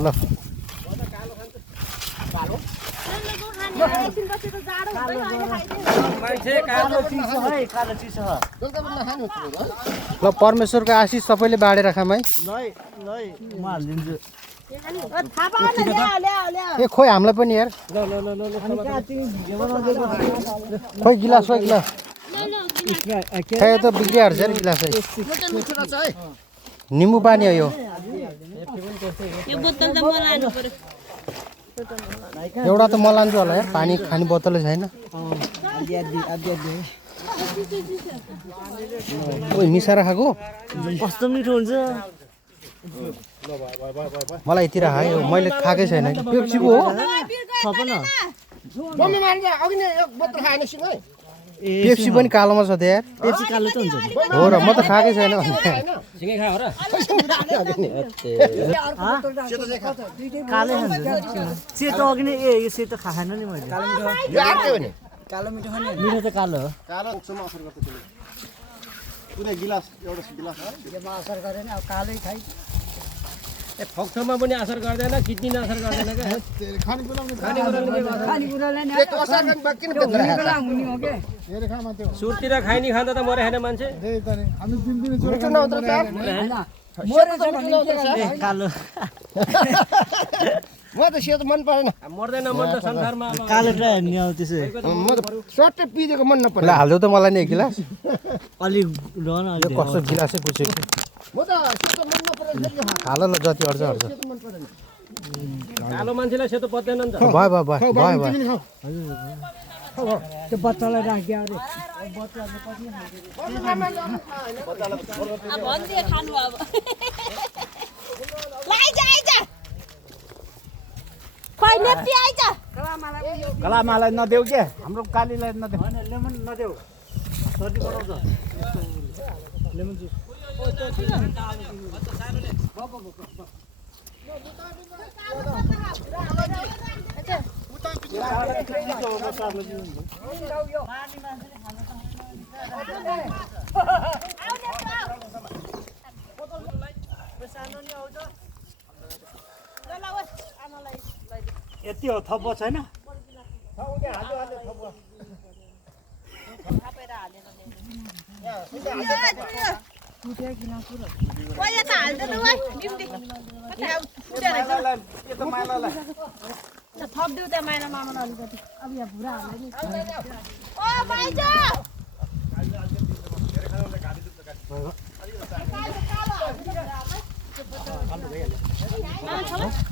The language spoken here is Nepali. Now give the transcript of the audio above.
ल ल परमेश्वरको आशिष सबैले बाँडेर खाम है ए खोइ हामीलाई पनि यार खोइ गिलास खोइ गिलास खै त बिग्रिहाल्छ यार गिलास है निम्बु पानी हो यो एउटा त म लान्छु होला यार पानी खाने बोतलै छैन ओइ मिसाएर खाएको कस्तो मिठो हुन्छ मलाई यति राख है मैले खाएकै छैन पेप्सीको हो पेप्सी पनि कालोमा छ त यार पेप्सी कालो त हुन्छ हो र म त खाएकै छैन कालै सेतो अघि नै यो सेतो खाएन नि मैले कालो मिठो खाने मिठो त कालो हो पुरै गिलास एउटा गिलास यसमा असर गरेन अब कालै खाइ फक्समा पनि असर गर्दैन किडनीमा असर गर्दैन सुरतिर खाइनी खाँदा त मरे होइन मान्छे कालो म त सेतो मन परेन मर्दैन मन त संसारमा कालो ट्राई नि अब त्यसो म त सट्टै पिदेको मन नपर्छ ल हाल्दै त मलाई नि एक गिलास अलि रन यो कस्तो गिलासै पुछेको म त सेतो मन नपर्दैन हाल ल जति अड्छ अड्छ कालो मान्छेलाई सेतो पत्दैन नि त भयो त्यो बच्चालाई राखिदियो अरे कलामालाई नदेऊ के हाम्रो कालीलाई नदेऊ लेमन नदेऊ सर्दी बनाउँछ लेमन जुस यति हो थप छैन थप्दिउ त्यहाँ माइला मामा अलिकति अब यहाँ भुरा हाल्यो नि